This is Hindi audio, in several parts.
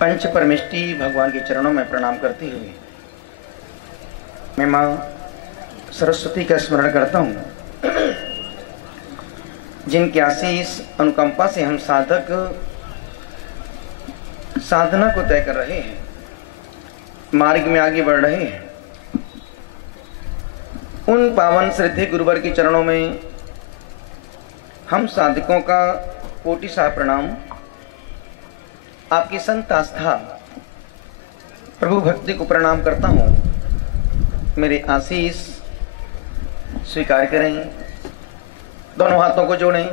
पंच परमेष्टि भगवान के चरणों में प्रणाम करते हुए मैं माँ सरस्वती का स्मरण करता हूँ, जिनके आशीष अनुकंपा से हम साधक साधना को तय कर रहे हैं, मार्ग में आगे बढ़ रहे हैं। उन पावन श्रद्धेय गुरुवर के चरणों में हम साधकों का कोटि सा प्रणाम। आपकी संत आस्था प्रभु भक्ति को प्रणाम करता हूँ। मेरे आशीष स्वीकार करें, दोनों हाथों को जोड़ें,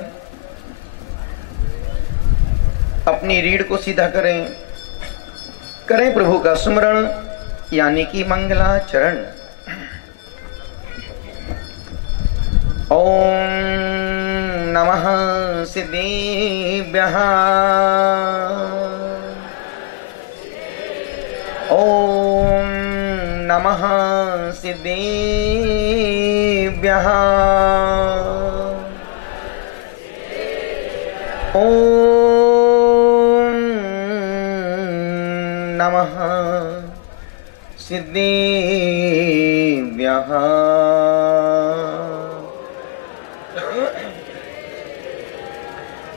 अपनी रीढ़ को सीधा करें, करें प्रभु का सुमरण यानी कि मंगलाचरण। ओम नमः सिद्धेभ्यः, ओम नमः सिद्धेभ्यः, ओम नमः सिद्धेभ्यः।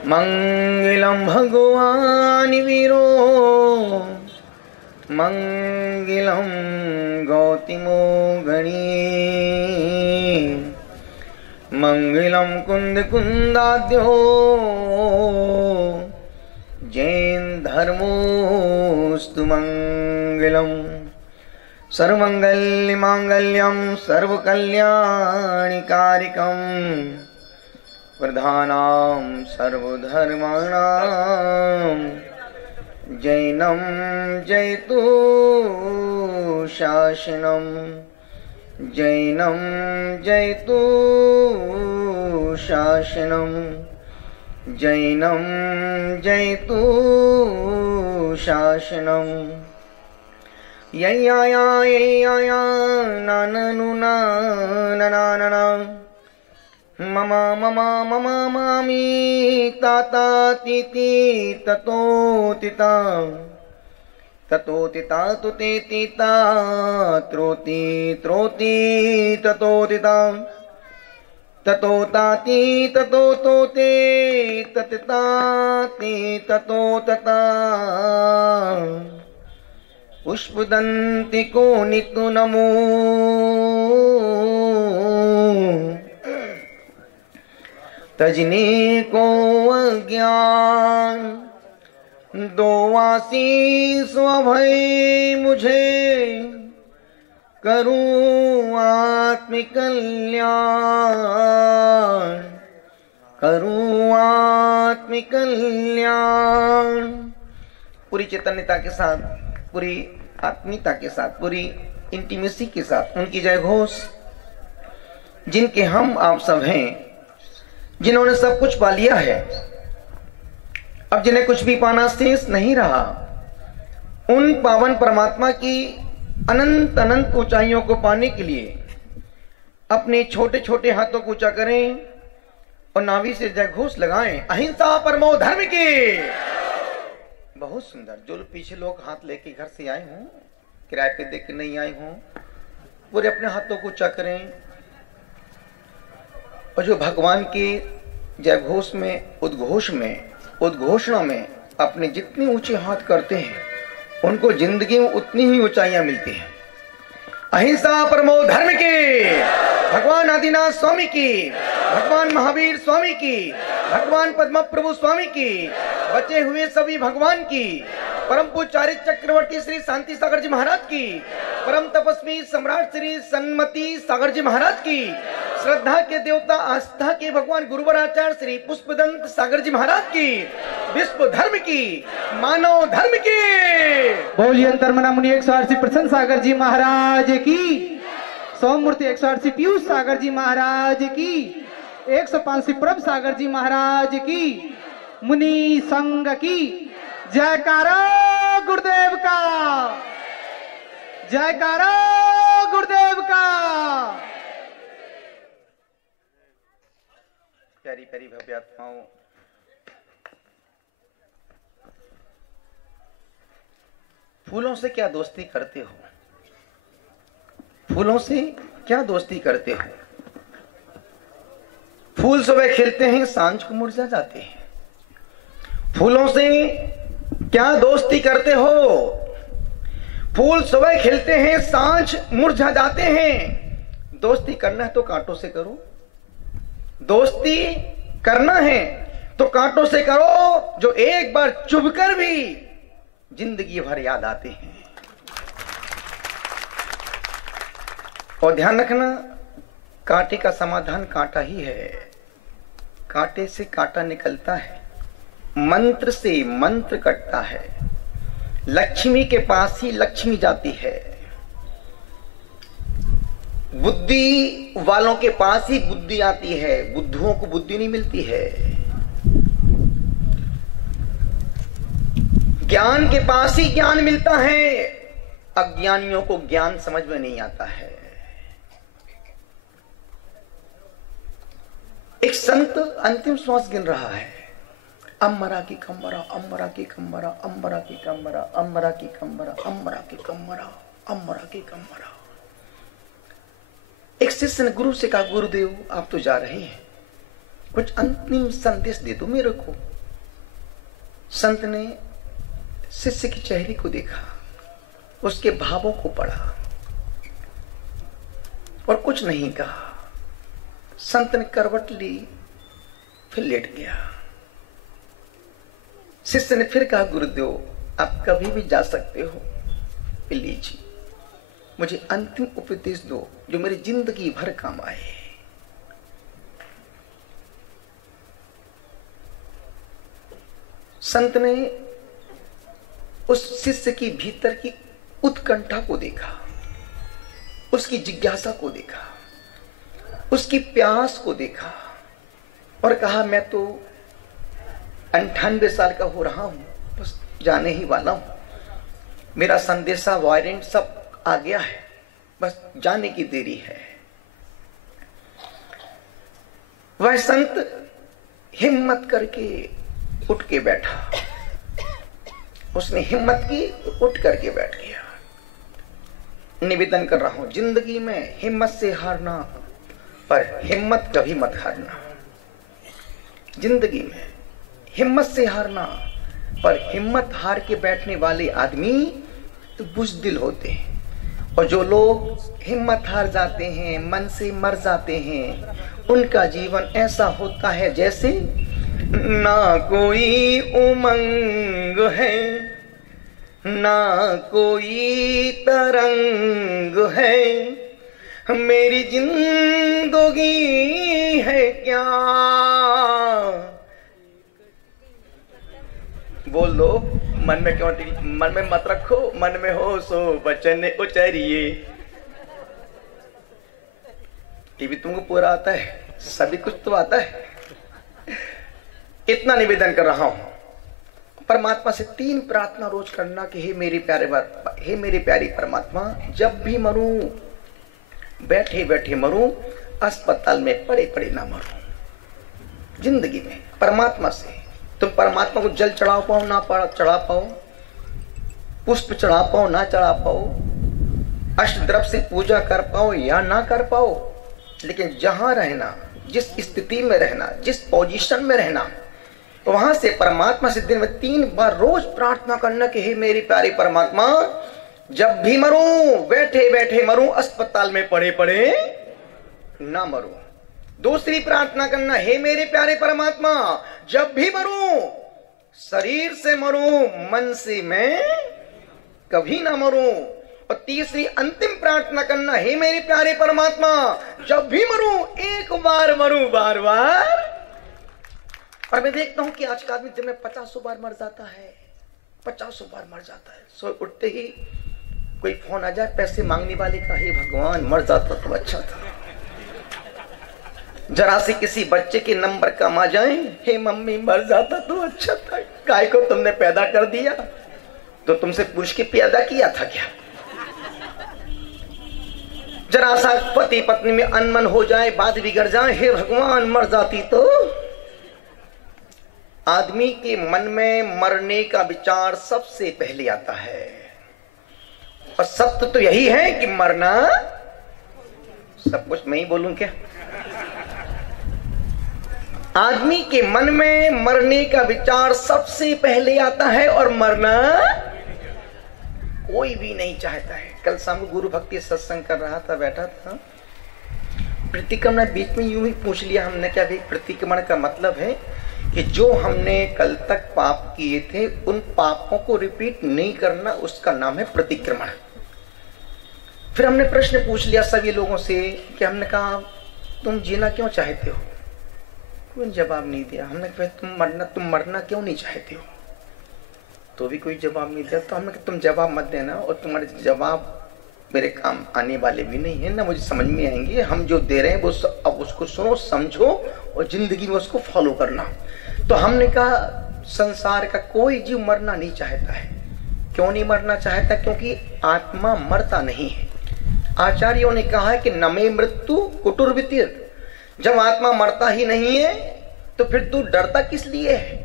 मंगलम भगवान वीरो, मंगलम गौतमो गणी, मंगलम कुंद कुंदाद्यो, जैन धर्मोस्तु मंगलम। सर्वमंगल मांगल्यम सर्वकल्याणिकारिकम, प्रधानां सर्वधर्माणां जैनं जयतु शासनं, जैनं जयतु शासनं, जैनं जयतु शासनं। यय्याया नाननु नाननानना, मम मम मम मामी ताता तीति ततोतिता, ततोतिता तुते तीता त्रोति त्रोति ततोतिता, ततोताति ततोतोते ततताति ततोतता। पुष्पदन्ति को नितु नमो, तजने को अज्ञान, दो आशीष अभय मुझे, करूं आत्मिक कल्याण, करूं आत्मिक कल्याण। पूरी चैतन्यता के साथ, पूरी आत्मीयता के साथ, पूरी इंटीमेसी के साथ उनकी जय घोष। जिनके हम आप सब हैं, जिन्होंने सब कुछ पा लिया है, अब जिन्हें कुछ भी पाना शेष नहीं रहा, उन पावन परमात्मा की अनंत अनंत ऊंचाइयों को पाने के लिए अपने छोटे छोटे हाथों को ऊंचा करें और नाभि से जय घोष लगाएं। अहिंसा परमो धर्म की। बहुत सुंदर। जो पीछे लोग हाथ लेके घर से आए हों, किराए पे दे के नहीं आए हों, पूरे अपने हाथों को ऊंचा करें और जो भगवान के जय घोष में, उद्घोष में, उद्घोषणा में अपने जितने ऊंचे हाथ करते हैं, उनको जिंदगी में उतनी ही ऊंचाइयां मिलती हैं। अहिंसा परमो धर्म की। भगवान आदिनाथ स्वामी की, भगवान महावीर स्वामी की, भगवान पद्म प्रभु स्वामी की, बचे हुए सभी भगवान की, परम पूज्य चक्रवर्ती श्री शांति सागर जी महाराज की, परम तपस्वी सम्राट श्री सन्मति सागर जी महाराज की, श्रद्धा के देवता आस्था के भगवान गुरुवराचार्य श्री पुष्पदंत सागर जी महाराज की, विश्व धर्म की, मानव धर्म की। बोलिए अंतर्मना मुनि 180 प्रसन्न सागर जी महाराज की, सोममूर्ति 180 पीयूष सागर जी महाराज की, 105 प्रभ सागर जी महाराज की, मुनि संघ की। जयकारा गुरुदेव का, जयकारा गुरुदेव का। प्यारी प्यारी भव्य आत्माओं, फूलों से क्या दोस्ती करते हो? फूलों से क्या दोस्ती करते हो? फूल सुबह खिलते हैं, सांझ को मुरझा जाते हैं। फूलों से क्या दोस्ती करते हो? फूल सुबह खिलते हैं, सांझ मुरझा जाते हैं। दोस्ती करना है तो कांटों से करो। दोस्ती करना है तो कांटों से करो, जो एक बार चुभकर भी जिंदगी भर याद आते हैं। और ध्यान रखना, कांटे का समाधान कांटा ही है। कांटे से कांटा निकलता है, मंत्र से मंत्र कटता है। लक्ष्मी के पास ही लक्ष्मी जाती है, बुद्धि वालों के पास ही बुद्धि आती है। बुद्धुओं को बुद्धि नहीं मिलती है। ज्ञान के पास ही ज्ञान मिलता है, अज्ञानियों को ज्ञान समझ में नहीं आता है। एक संत अंतिम श्वास गिन रहा है। अम्बरा की खम्बरा, अम्बरा की खम्बरा, अम्बरा की खम्बरा, अम्बरा की खम्बरा, अम्बरा की खम्बरा, अम्बरा की खम्बरा। एक शिष्य ने गुरु से कहा, गुरुदेव आप तो जा रहे हैं, कुछ अंतिम संदेश दे दो मेरे को। संत ने शिष्य की चेहरे को देखा, उसके भावों को पढ़ा और कुछ नहीं कहा। संत ने करवट ली, फिर लेट गया। शिष्य ने फिर कहा, गुरुदेव आप कभी भी जा सकते हो, लीजिए, मुझे अंतिम उपदेश दो जो मेरी जिंदगी भर काम आए। संत ने उस शिष्य की भीतर की उत्कंठा को देखा, उसकी जिज्ञासा को देखा, उसकी प्यास को देखा और कहा, मैं तो 98 साल का हो रहा हूं, बस जाने ही वाला हूं। मेरा संदेशा वारंट सब आ गया है, बस जाने की देरी है। वह संत हिम्मत करके उठ के बैठा। उसने हिम्मत की, उठ करके बैठ गया। निवेदन कर रहा हूं, जिंदगी में हिम्मत से हारना, पर हिम्मत कभी मत हारना। जिंदगी में हिम्मत से हारना, पर हिम्मत हार के बैठने वाले आदमी तो बुज़दिल होते हैं। और जो लोग हिम्मत हार जाते हैं, मन से मर जाते हैं, उनका जीवन ऐसा होता है जैसे ना कोई उमंग है, ना कोई तरंग है, मेरी जिंदगी है क्या। बोल दो, मन में क्यों, मन में मत रखो, मन में हो सो वचन उचरिए। टीवी तुमको पूरा आता है, सभी कुछ तो आता है। इतना निवेदन कर रहा हूं, परमात्मा से 3 प्रार्थना रोज करना कि हे मेरे प्यारे परमात्मा, जब भी मरूं, बैठे बैठे मरूं, अस्पताल में पड़े पड़े ना मरूं। जिंदगी में परमात्मा से तुम परमात्मा को जल चढ़ा पाओ ना चढ़ा पाओ, पुष्प चढ़ा पाओ ना चढ़ा पाओ, अष्टद्रव्य से पूजा कर पाओ या ना कर पाओ, लेकिन जहां रहना, जिस स्थिति में रहना, जिस पोजीशन में रहना, वहां से परमात्मा से दिन में 3 बार रोज प्रार्थना करना कि हे मेरी प्यारी परमात्मा, जब भी मरूं, बैठे बैठे मरूं, अस्पताल में पड़े पड़े ना मरूं। दूसरी प्रार्थना करना, हे मेरे प्यारे परमात्मा, जब भी मरूं, शरीर से मरूं, मन से मैं कभी ना मरूं। और तीसरी अंतिम प्रार्थना करना, हे मेरे प्यारे परमात्मा, जब भी मरूं, एक बार मरूं, बार बार। और मैं देखता हूं कि आज का आदमी दिन में 50 बार मर जाता है, 50 बार मर जाता है। सो उठते ही कोई फोन आ जाए पैसे मांगने वाले का, हे भगवान मर जाता तो अच्छा था। जरा से किसी बच्चे के नंबर कम आ जाए, हे मम्मी मर जाता तो अच्छा था। काय को तुमने पैदा कर दिया, तो तुमसे पूछ के पैदा किया था क्या। जरा सा पति पत्नी में अनमन हो जाए, बात बिगड़ जाए, हे भगवान मर जाती तो। आदमी के मन में मरने का विचार सबसे पहले आता है। और सत्य तो यही है कि मरना, सब कुछ मैं ही बोलूं क्या? आदमी के मन में मरने का विचार सबसे पहले आता है और मरना कोई भी नहीं चाहता है। कल शाम को गुरु भक्ति सत्संग कर रहा था, बैठा था, प्रतिक्रमण बीच में यूं ही पूछ लिया हमने क्या भाई प्रतिक्रमण का मतलब है कि जो हमने कल तक पाप किए थे उन पापों को रिपीट नहीं करना, उसका नाम है प्रतिक्रमण। फिर हमने प्रश्न पूछ लिया सभी लोगों से कि हमने कहा तुम जीना क्यों चाहते हो? कोई जवाब नहीं दिया। हमने कहा तुम मरना क्यों नहीं चाहते हो? तो भी कोई जवाब नहीं दिया। तो हमने कहा तुम जवाब मत देना, और तुम्हारे जवाब मेरे काम आने वाले भी नहीं है, ना मुझे समझ में आएंगे। हम जो दे रहे हैं वो अब उसको सुनो, समझो और जिंदगी में उसको फॉलो करना। तो हमने कहा संसार का कोई जीव मरना नहीं चाहता है। क्यों नहीं मरना चाहता? क्योंकि आत्मा मरता नहीं है। आचार्यों ने कहा है कि नमे मृत्यु कुटुर्वितिर। जब आत्मा मरता ही नहीं है तो फिर तू डरता किस लिए है?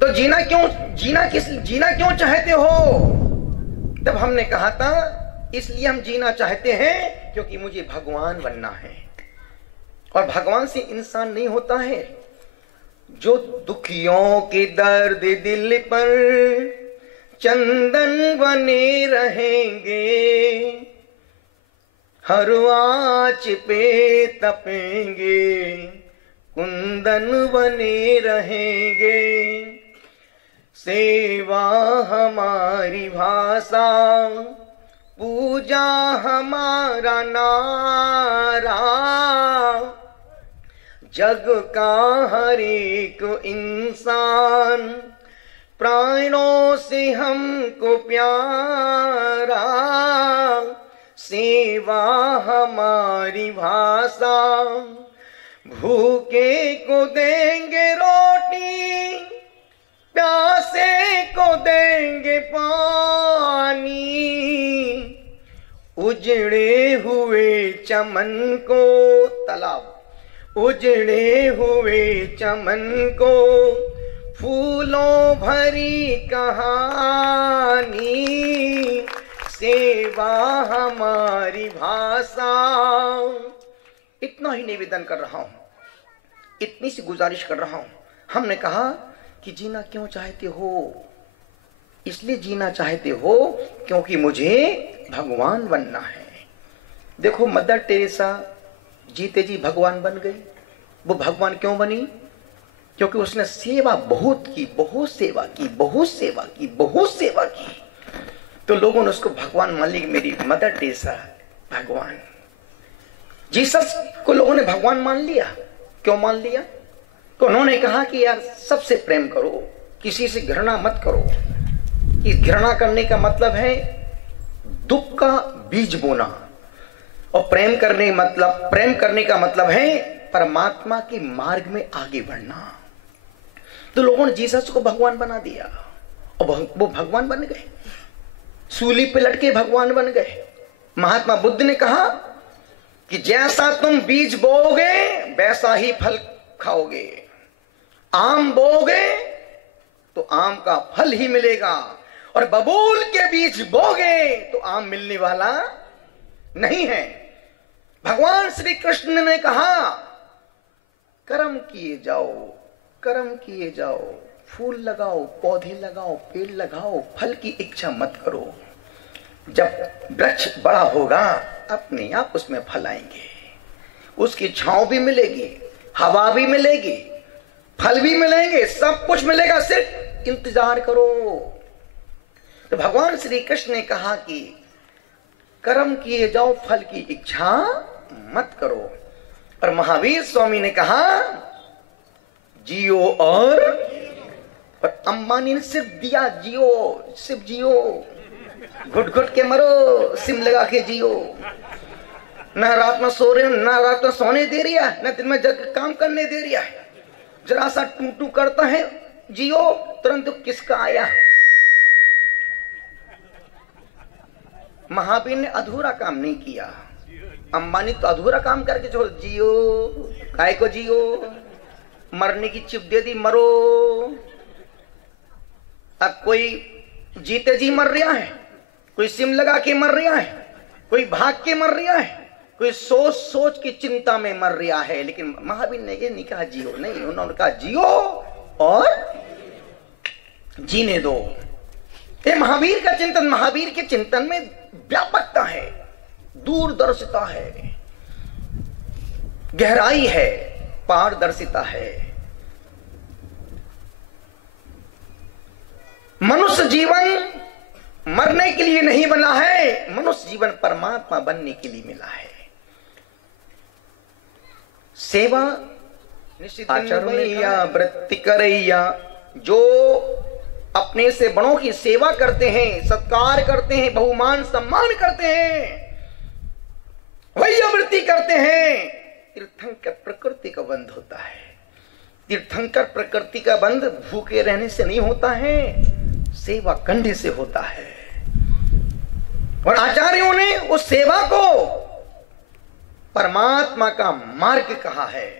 तो जीना क्यों चाहते हो? तब हमने कहा था इसलिए हम जीना चाहते हैं क्योंकि मुझे भगवान बनना है। और भगवान से इंसान नहीं होता है। जो दुखियों के दर्द दिल पर चंदन बने रहेंगे, हर आँच पे तपेंगे, कुंदन बने रहेंगे। सेवा हमारी भाषा, पूजा हमारा नारा, जग का हर एक इंसान प्राणों से हमको प्यारा। सेवा हमारी भाषा, भूखे को देंगे रोटी, प्यासे को देंगे पानी, उजड़े हुए चमन को तालाब, उजड़े हुए चमन को फूलों भरी कहानी। सेवा हमारी भाषा। इतना ही निवेदन कर रहा हूं, इतनी सी गुजारिश कर रहा हूं। हमने कहा कि जीना क्यों चाहते हो? इसलिए जीना चाहते हो क्योंकि मुझे भगवान बनना है। देखो मदर टेरेसा जीते जी भगवान बन गई। वो भगवान क्यों बनी? क्योंकि उसने सेवा बहुत की, बहुत सेवा की, बहुत सेवा की, बहुत सेवा की। तो लोगों ने उसको भगवान मान ली, मेरी मदर टेरेसा भगवान। जीसस को लोगों ने भगवान मान लिया। क्यों मान लिया? तो उन्होंने कहा कि यार सबसे प्रेम करो, किसी से घृणा मत करो। इस घृणा करने का मतलब है दुख का बीज बोना, और प्रेम करने का मतलब है परमात्मा के मार्ग में आगे बढ़ना। तो लोगों ने जीसस को भगवान बना दिया और वो भगवान बन गए, सूली पे लटके भगवान बन गए। महात्मा बुद्ध ने कहा कि जैसा तुम बीज बोओगे वैसा ही फल खाओगे। आम बोओगे तो आम का फल ही मिलेगा, और बबूल के बीज बोगे तो आम मिलने वाला नहीं है। भगवान श्री कृष्ण ने कहा कर्म किए जाओ, कर्म किए जाओ, फूल लगाओ, पौधे लगाओ, पेड़ लगाओ, फल की इच्छा मत करो। जब वृक्ष बड़ा होगा अपने आप उसमें फल आएंगे, उसकी छांव भी मिलेगी, हवा भी मिलेगी, फल भी मिलेंगे, सब कुछ मिलेगा, सिर्फ इंतजार करो। तो भगवान श्री कृष्ण ने कहा कि कर्म किए जाओ, फल की इच्छा मत करो। और महावीर स्वामी ने कहा जियो, और अंबानी ने सिर्फ दिया जियो, सिर्फ जियो, घुट घुट के मरो, सिम लगा के जियो। ना रात में सो रहे, ना रात में सोने दे रही है, ना दिन में जग काम करने दे रही है। जरा सा टू टू करता है जियो, तुरंत किसका आया। महावीर ने अधूरा काम नहीं किया। अंबानी तो अधूरा काम करके छोड़, जियो, काय को जियो, मरने की चिप दे दी, मरो। अब कोई जीते जी मर रहा है, कोई सिम लगा के मर रहा है, कोई भाग के मर रहा है, कोई सोच सोच की चिंता में मर रहा है। लेकिन महावीर ने ये नहीं कहा जियो, नहीं, उन्होंने कहा जियो और जीने दो। ये महावीर का चिंतन, महावीर के चिंतन में व्यापकता है, दूरदर्शिता है, गहराई है, पारदर्शिता है। मनुष्य जीवन मरने के लिए नहीं बना है, मनुष्य जीवन परमात्मा बनने के लिए मिला है। सेवा आचरणैया वृत्ति करैया, जो अपने से बड़ों की सेवा करते हैं, सत्कार करते हैं, बहुमान सम्मान करते हैं, वही वृत्ति करते हैं। तीर्थंकर प्रकृति का बंध होता है। तीर्थंकर प्रकृति का बंध भूखे रहने से नहीं होता है, सेवा करने से होता है। और आचार्यों ने उस सेवा को परमात्मा का मार्ग कहा है।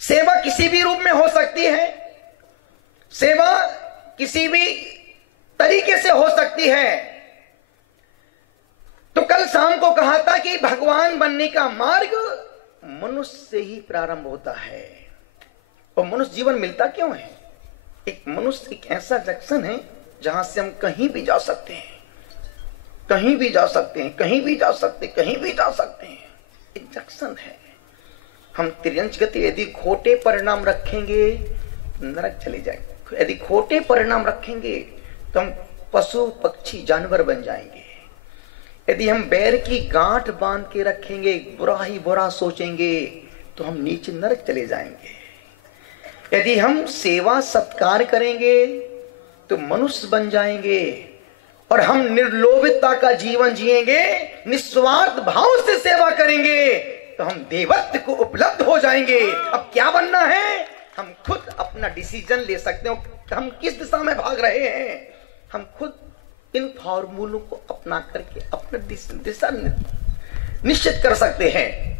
सेवा किसी भी रूप में हो सकती है, सेवा किसी भी तरीके से हो सकती है। तो कल शाम को कहा था कि भगवान बनने का मार्ग मनुष्य से ही प्रारंभ होता है। और मनुष्य जीवन मिलता क्यों है? एक मनुष्य एक ऐसा जंक्शन है जहां से हम कहीं भी जा सकते हैं, कहीं भी जा सकते हैं, कहीं भी जा सकते, कहीं भी जा सकते हैं। एक जंक्शन है। हम त्रियंच गति यदि खोटे परिणाम रखेंगे नरक चले जाएंगे, यदि खोटे परिणाम रखेंगे तो हम पशु पक्षी जानवर बन जाएंगे। यदि हम बैर की गांठ बांध के रखेंगे, बुरा ही बुरा सोचेंगे, तो हम नीचे नरक चले जाएंगे। यदि हम सेवा सत्कार करेंगे तो मनुष्य बन जाएंगे, और हम निर्लोभिता का जीवन जिएंगे, निस्वार्थ भाव से सेवा करेंगे, तो हम देवत्व को उपलब्ध हो जाएंगे। अब क्या बनना है, हम खुद अपना डिसीजन ले सकते हो, हम किस दिशा में भाग रहे हैं। हम खुद इन फॉर्मूलों को अपना करके अपना दिशा निश्चित कर सकते हैं।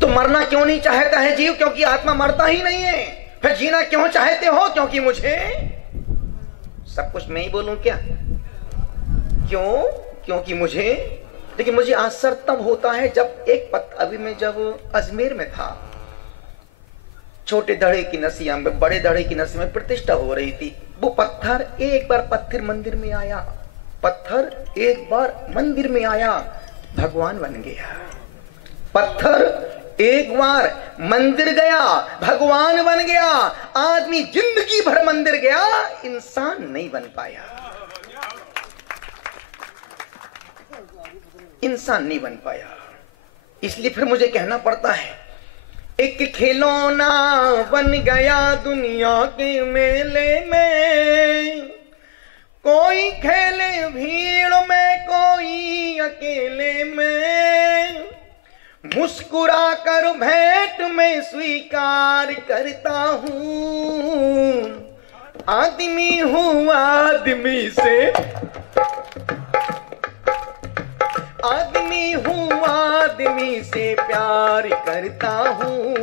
तो मरना क्यों नहीं चाहता है जीव? क्योंकि आत्मा मरता ही नहीं है। फिर जीना क्यों चाहते हो? क्योंकि मुझे सब कुछ मैं ही बोलूं क्या? क्यों? क्योंकि मुझे, लेकिन मुझे आश्चर्य तब होता है जब एक अभी मैं जब अजमेर में था, छोटे धड़े की नसिया में, बड़े धड़े की नसिया में प्रतिष्ठा हो रही थी। वो पत्थर एक बार पत्थर मंदिर में आया, पत्थर एक बार मंदिर में आया, भगवान बन गया। पत्थर एक बार मंदिर गया, भगवान बन गया। आदमी जिंदगी भर मंदिर गया, इंसान नहीं बन पाया, इंसान नहीं बन पाया। इसलिए फिर मुझे कहना पड़ता है, एक खिलौना बन गया दुनिया के मेले में, कोई खेले भीड़ में, कोई अकेले में, मुस्कुरा कर भेंट में स्वीकार करता हूँ, आदमी हूँ आदमी से, आदमी हूँ आदमी से प्यार करता हूँ।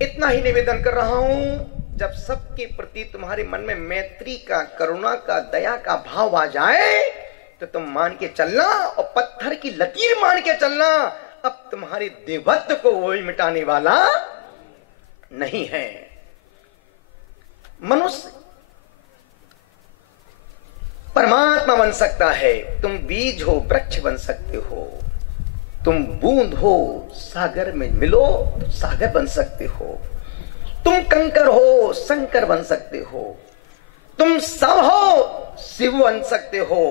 इतना ही निवेदन कर रहा हूँ, जब सबके प्रति तुम्हारे मन में मैत्री का, करुणा का, दया का भाव आ जाए तो तुम मान के चलना, और पत्थर की लकीर मान के चलना। अब तुम्हारे देवत्व को वही मिटाने वाला नहीं है। मनुष्य परमात्मा बन सकता है। तुम बीज हो, वृक्ष बन सकते हो। तुम बूंद हो, सागर में मिलो तो सागर बन सकते हो। तुम कंकर हो, शंकर बन सकते हो। तुम सब हो, शिव बन सकते हो।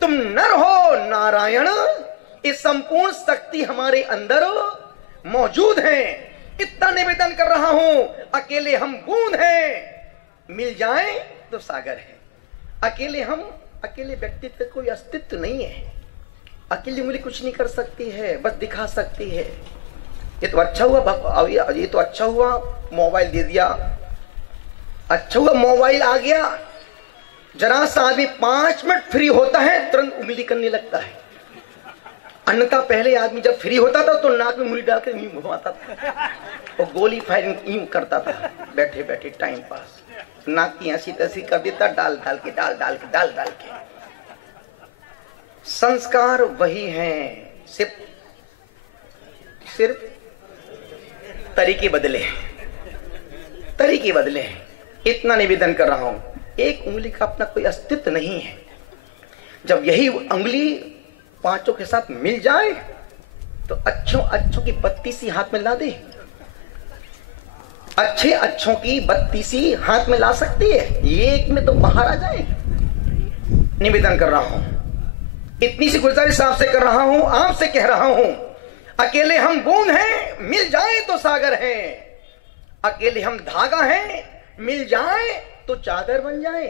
तुम नर हो, नारायण। ये संपूर्ण शक्ति हमारे अंदर मौजूद है। इतना निवेदन कर रहा हूं, अकेले हम बूंद हैं, मिल जाएं तो सागर है। अकेले हम, अकेले व्यक्तित्व कोई अस्तित्व नहीं है। अकेली उंगली कुछ नहीं कर सकती है, बस दिखा सकती है। ये तो अच्छा हुआ, ये तो अच्छा हुआ मोबाइल दे दिया, अच्छा हुआ मोबाइल आ गया। जरा सा आदमी 5 मिनट फ्री होता है, तुरंत उंगली करने लगता है। अन्यथा पहले आदमी जब फ्री होता था तो नाक में मुड़ी डाल कर यूं घुमाता था और गोली फायरिंग यूं करता था, बैठे बैठे टाइम पास, नाक की ऐसी तैसी कर देता, डाल डाल के। संस्कार वही हैं, सिर्फ तरीके बदले हैं। इतना निवेदन कर रहा हूं, एक उंगली का अपना कोई अस्तित्व नहीं है। जब यही उंगली पांचों के साथ मिल जाए तो अच्छों की 32 हाथ में ला दे, अच्छों की 32 हाथ में ला सकती है, ये एक में तो बाहर आ जाए। निवेदन कर रहा हूं, इतनी सी गुजारिश आपसे कर रहा हूं, आपसे कह रहा हूं, अकेले हम बूंद हैं, मिल जाए तो सागर हैं। अकेले हम धागा हैं, मिल जाए तो चादर बन जाए।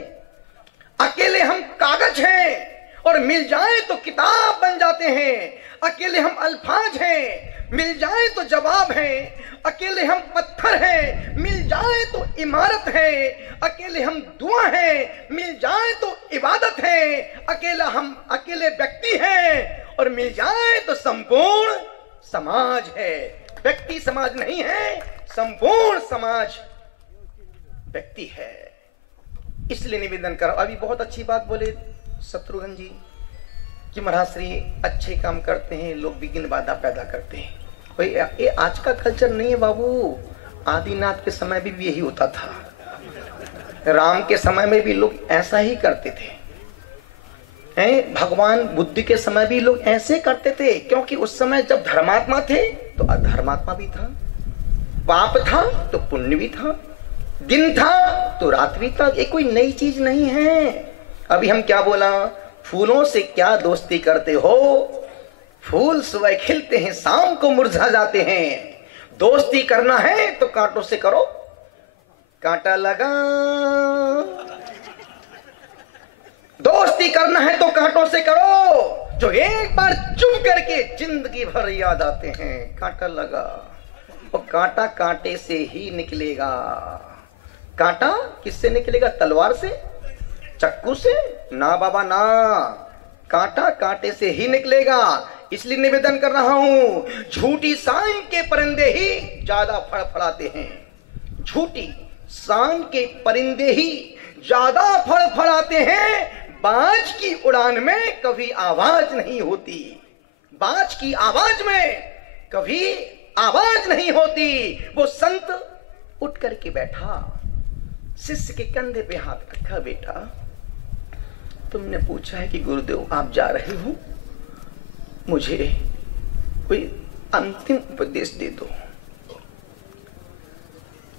अकेले हम कागज हैं और मिल जाए तो किताब बन जाते हैं। अकेले हम अल्फाज हैं, मिल जाए तो जवाब हैं। अकेले हम पत्थर हैं, मिल जाए तो इमारत है। अकेले हम दुआ हैं, मिल जाए तो इबादत है। अकेले व्यक्ति हैं और मिल जाए तो संपूर्ण समाज है। व्यक्ति समाज नहीं है, संपूर्ण समाज व्यक्ति है। इसलिए निवेदन करो। अभी बहुत अच्छी बात बोले शत्रुघ्न जी कि महाराज श्री अच्छे काम करते हैं, लोग विघ्न बाधा पैदा करते हैं। भाई ये आज का कल्चर नहीं है बाबू, आदिनाथ के समय भी यही होता था, राम के समय में भी लोग ऐसा ही करते थे, भगवान बुद्ध के समय भी लोग ऐसे करते थे। क्योंकि उस समय जब धर्मात्मा थे तो अधर्मात्मा भी था, पाप था तो पुण्य भी था, दिन था तो रात भी था। ये कोई नई चीज नहीं है। अभी हम क्या बोला, फूलों से क्या दोस्ती करते हो, फूल सुबह खिलते हैं शाम को मुरझा जाते हैं। दोस्ती करना है तो कांटों से करो, कांटा लगा। दोस्ती करना है तो कांटों से करो, जो एक बार चुम करके जिंदगी भर याद आते हैं। कांटा लगा और कांटा कांटे से ही निकलेगा। कांटा किससे निकलेगा, तलवार से, चक्कू से? ना बाबा ना, कांटा कांटे से ही निकलेगा। इसलिए निवेदन कर रहा हूं, झूठी सांड के परिंदे ही ज्यादा फड़फड़ाते हैं। झूठी सांड के परिंदे ही ज्यादा फड़फड़ाते हैं। बाज की उड़ान में कभी आवाज नहीं होती, बाज की आवाज में कभी आवाज नहीं होती। वो संत उठ करके बैठा, शिष्य के कंधे पे हाथ रखा, बेटा तुमने पूछा है कि गुरुदेव आप जा रहे हो, मुझे कोई अंतिम उपदेश दे दो।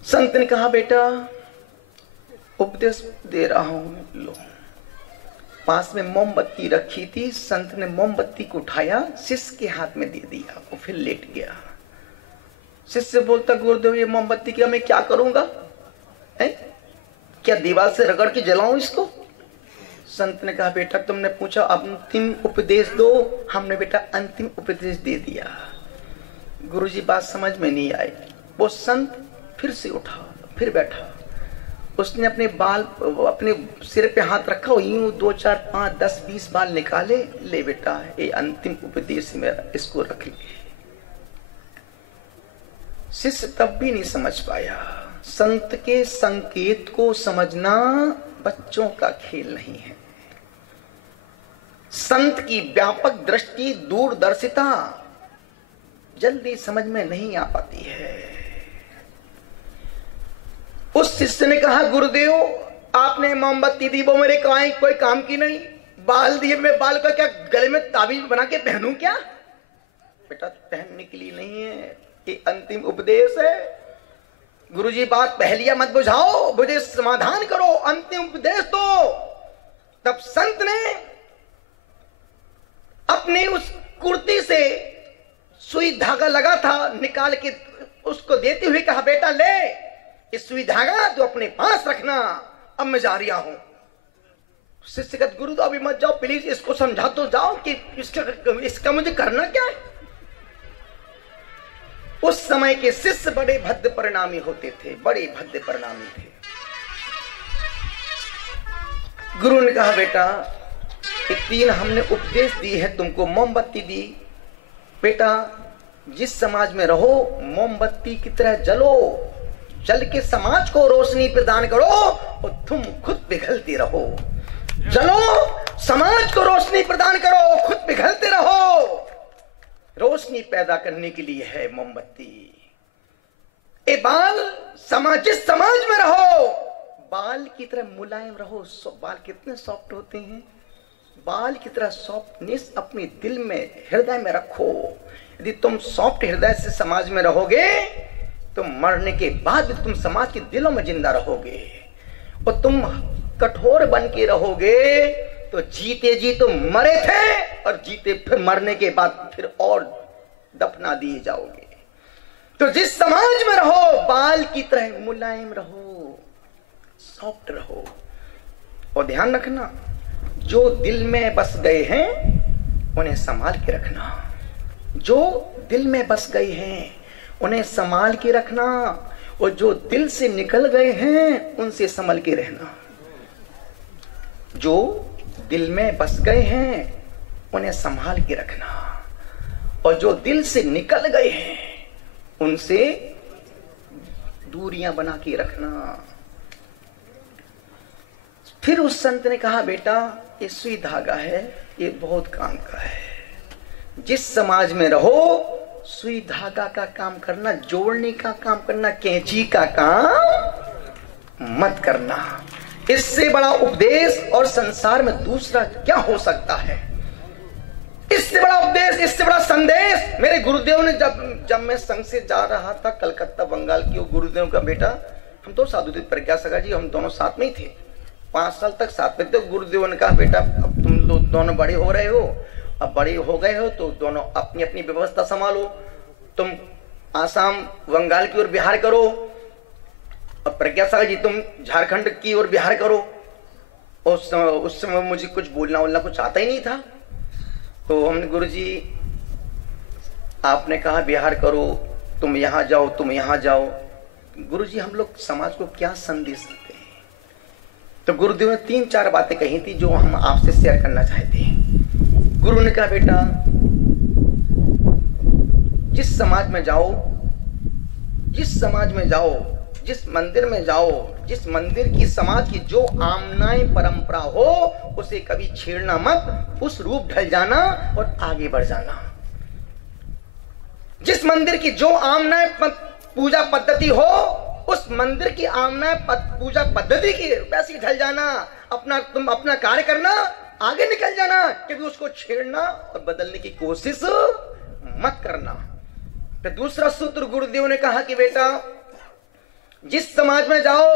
संत ने कहा बेटा उपदेश दे रहा हूं, लो। पास में मोमबत्ती रखी थी, संत ने मोमबत्ती को उठाया, शिष्य के हाथ में दे दिया, वो फिर लेट गया। शिष्य बोलता गुरुदेव ये मोमबत्ती का मैं क्या करूंगा, क्या दीवार से रगड़ के जलाऊं इसको? संत ने कहा बेटा तुमने पूछा अंतिम उपदेश दो, हमने बेटा अंतिम उपदेश दे दिया। गुरुजी बात समझ में नहीं आई। वो संत फिर से उठा, फिर बैठा, उसने अपने बाल अपने सिर पे हाथ रखा, यूं 2 4 5 10 20 बाल निकाले, ले बेटा ये अंतिम उपदेश मेरा, इसको रख ले। शिष्य तब भी नहीं समझ पाया। संत के संकेत को समझना बच्चों का खेल नहीं है। संत की व्यापक दृष्टि, दूरदर्शिता जल्दी समझ में नहीं आ पाती है। उस शिष्य ने कहा गुरुदेव आपने मोमबत्ती दी, वो मेरे कोई काम की नहीं। बाल दिए, मैं बाल का क्या गले में ताबीज बना के पहनूं क्या? बेटा पहनने के लिए नहीं है, ये अंतिम उपदेश है। गुरुजी बात पहलिया मत बुझाओ, मुझे समाधान करो, अंतिम उपदेश दो। तब संत ने अपने उस कुर्ती से सुई धागा लगा था, निकाल के उसको देते हुए कहा बेटा ले इस सुई धागा तो अपने पास रखना, अब मैं जा रहा हूं। शिष्य कहता गुरु तो अभी मत जाओ प्लीज, इसको समझा तो जाओ कि इसका मुझे करना क्या है। उस समय के शिष्य बड़े भद्र परिणामी होते थे, बड़े भद्र परिणामी थे। गुरु ने कहा बेटा ये 3 हमने उपदेश दी है तुमको, मोमबत्ती दी, बेटा जिस समाज में रहो मोमबत्ती की तरह जलो, जल के समाज को रोशनी प्रदान करो और तुम खुद पिघलते रहो। जलो, समाज को रोशनी प्रदान करो, खुद पिघलते रहो। रोशनी पैदा करने के लिए है मोमबत्ती। ए बाल, जिस समाज में रहो बाल की तरह मुलायम रहो। बाल कितने सॉफ्ट होते हैं, बाल की तरह सॉफ्टनेस अपने दिल में, हृदय में रखो। यदि तुम सॉफ्ट हृदय से समाज में रहोगे तो मरने के बाद भी तुम समाज के दिलों में जिंदा रहोगे। और तुम कठोर बन के रहोगे तो जीते जी तो मरे थे और जीते फिर मरने के बाद फिर और दफना दिए जाओगे। तो जिस समाज में रहो बाल की तरह मुलायम रहो, सॉफ्ट रहो। और ध्यान रखना, जो दिल में बस गए हैं उन्हें संभाल के रखना। जो दिल में बस गए हैं उन्हें संभाल के रखना, और जो दिल से निकल गए हैं उनसे संभल के रहना। जो दिल में बस गए हैं उन्हें संभाल के रखना, और जो दिल से निकल गए हैं उनसे दूरियां बना के रखना। फिर उस संत ने कहा, बेटा ये सुई धागा है, ये बहुत काम का है। जिस समाज में रहो सुई धागा का काम करना, जोड़ने का काम करना, कैंची का काम मत करना। इससे बड़ा उपदेश और संसार में दूसरा क्या हो सकता है? इससे बड़ा उपदेश, इससे बड़ा संदेश मेरे गुरुदेव ने जब मैं संघ से जा रहा था कलकत्ता बंगाल की, गुरुदेव का बेटा, हम तो साधु थे प्रज्ञा सागर जी, हम दोनों साथ में ही थे, 5 साल तक साथ में थे। गुरुदेव ने कहा, बेटा अब तुम दोनों बड़े हो रहे हो, अब बड़े हो गए हो तो दोनों अपनी अपनी व्यवस्था संभालो। तुम आसाम बंगाल की ओर बिहार करो, और प्रज्ञा सागर जी तुम झारखंड की ओर बिहार करो। उस समय मुझे कुछ बोलना कुछ आता ही नहीं था। तो हमने, गुरुजी आपने कहा बिहार करो, तुम यहाँ जाओ, तुम यहाँ जाओ। गुरुजी हम लोग समाज को क्या संदेश देते हैं? तो गुरुदेव ने 3-4 बातें कही थी जो हम आपसे शेयर करना चाहते हैं। गुरु ने कहा, बेटा जिस समाज में जाओ, जिस समाज में जाओ, जिस मंदिर में जाओ, जिस मंदिर की समाज की जो आमनाएं परंपरा हो उसे कभी छेड़ना मत, उस रूप ढल जाना और आगे बढ़ जाना। जिस मंदिर की जो आमनाएं पूजा पद्धति हो उस मंदिर की आमनाएं पूजा पद्धति की वैसी ढल जाना, तुम अपना कार्य करना, आगे निकल जाना, कभी उसको छेड़ना और बदलने की कोशिश मत करना। तो दूसरा सूत्र गुरुदेव ने कहा कि बेटा जिस समाज में जाओ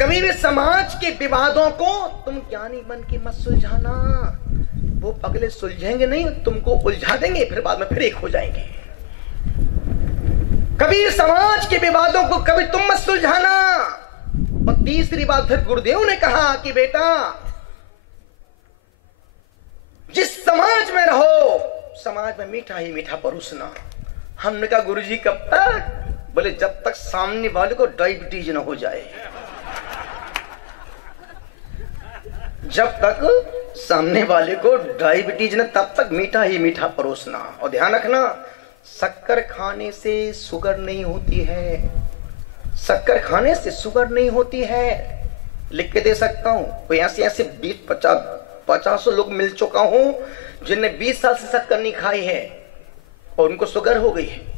कभी भी समाज के विवादों को तुम ज्ञानी बन के मत सुलझाना। वो अगले सुलझेंगे नहीं, तुमको उलझा देंगे, फिर बाद में फिर एक हो जाएंगे। कभी समाज के विवादों को कभी तुम मत सुलझाना। और तीसरी बात फिर गुरुदेव ने कहा कि बेटा जिस समाज में रहो समाज में मीठा ही मीठा परोसना। हमने कहा, गुरुजी कब तक? बोले जब तक सामने वाले को डायबिटीज न हो जाए। जब तक सामने वाले को डायबिटीज न, तब तक मीठा ही मीठा परोसना। और ध्यान रखना, शक्कर खाने से शुगर नहीं होती है। शक्कर खाने से शुगर नहीं होती है। लिख के दे सकता हूं, कोई ऐसे 20-50 लोग मिल चुका हूं जिनने 20 साल से शक्कर नहीं खाई है और उनको शुगर हो गई है।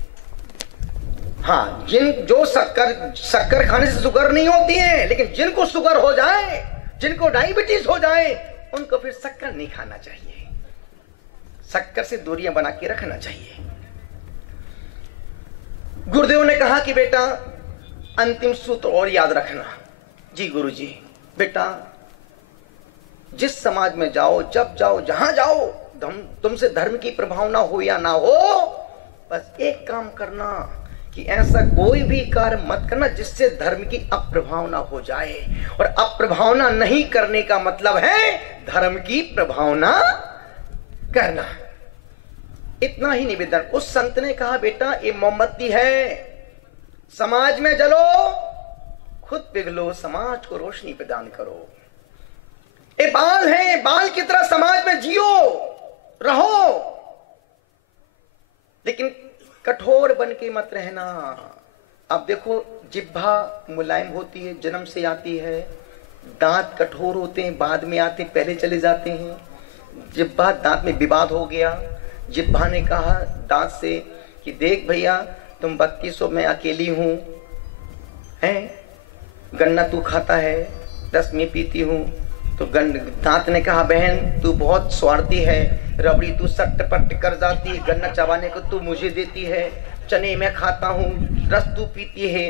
हाँ, जो शक्कर खाने से शुगर नहीं होती है, लेकिन जिनको शुगर हो जाए, जिनको डायबिटीज हो जाए, उनको फिर शक्कर नहीं खाना चाहिए। शक्कर से दूरियां बना के रखना चाहिए। गुरुदेव ने कहा कि बेटा अंतिम सूत्र और याद रखना। जी गुरुजी, बेटा जिस समाज में जाओ, जब जाओ, जहां जाओ, तुमसे धर्म की प्रभावना हो या ना हो, बस एक काम करना कि ऐसा कोई भी कार्य मत करना जिससे धर्म की अप्रभावना हो जाए। और अप्रभावना नहीं करने का मतलब है धर्म की प्रभावना करना। इतना ही निवेदन। उस संत ने कहा, बेटा ये मोमबत्ती है, समाज में जलो, खुद पिघलो, समाज को रोशनी प्रदान करो। ये बाल है, बाल की तरह समाज में जियो, रहो, ईश्वर बन के मत रहना। अब देखो, जिह्वा मुलायम होती है, जन्म से आती है, दांत कठोर होते हैं, बाद में आते, पहले चले जाते हैं। जिह्वा दांत में विवाद हो गया। जिह्वा ने कहा दांत से कि देख भैया, तुम 3200 में अकेली हूं, हैं, गन्ना तू खाता है, रस में पीती हूं। तो दांत ने कहा बहन तू बहुत स्वार्थी है, रबड़ी तू सट पट कर जाती है, गन्ना चबाने को तू मुझे देती है, चने मैं खाता हूँ, रस तू पीती है,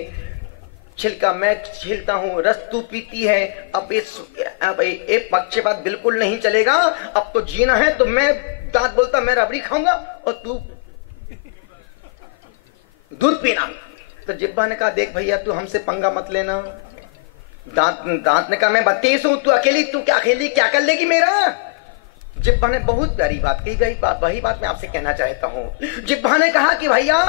छिलका मैं छिलता हूँ, रस तू पीती है। अब एक पक्षपात बिल्कुल नहीं चलेगा। अब तो जीना है तो मैं, दांत बोलता मैं रबड़ी खाऊंगा और तू दूध पीना। तो जिह्वा ने कहा देख भैया तू हमसे पंगा मत लेना। दांत ने कहा मैं 32 हूं, तू अकेली, तू क्या अकेली क्या कर लेगी मेरा। जिह्वा ने बहुत प्यारी बात कही, गई बात, वही बात मैं आपसे कहना चाहता हूँ। जिह्वा ने कहा कि भैया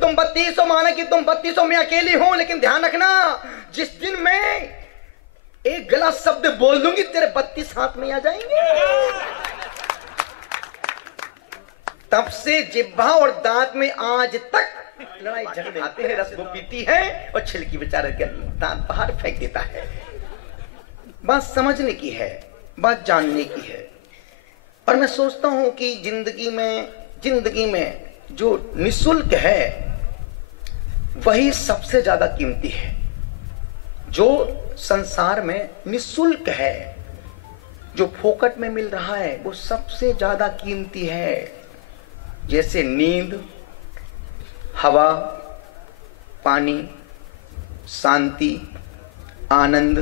तुम 3200 माना कि तुम 3200 में अकेली हो, लेकिन ध्यान रखना जिस दिन मैं एक गलत शब्द बोल दूंगी तेरे 32 हाथ में आ जाएंगे। तब से जिह्वा और दांत में आज तक लड़ाई झगड़े आते हैं। रस वो पीती है और छिलकी बेचारा दांत बाहर फेंक देता है। बात समझने की है, बात जानने की है। और मैं सोचता हूं कि जिंदगी में जो निःशुल्क है वही सबसे ज्यादा कीमती है। जो संसार में निःशुल्क है, जो फोकट में मिल रहा है, वो सबसे ज्यादा कीमती है। जैसे नींद, हवा, पानी, शांति, आनंद,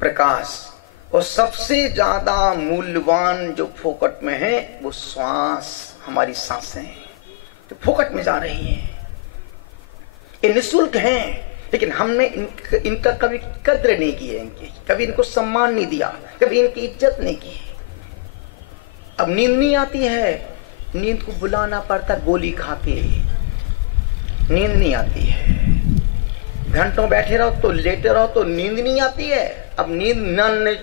प्रकाश, और सबसे ज्यादा मूल्यवान जो फोकट में है वो श्वास, हमारी सांसें तो फोकट में जा रही हैं। ये निःशुल्क हैं, लेकिन हमने इनका कभी कद्र नहीं की है, कभी इनको सम्मान नहीं दिया, कभी इनकी इज्जत नहीं की। अब नींद नहीं आती है, नींद को बुलाना पड़ता गोली खा के। नींद नहीं आती है, घंटों बैठे रहो तो लेटे रहो तो नींद नहीं आती है। अब नींद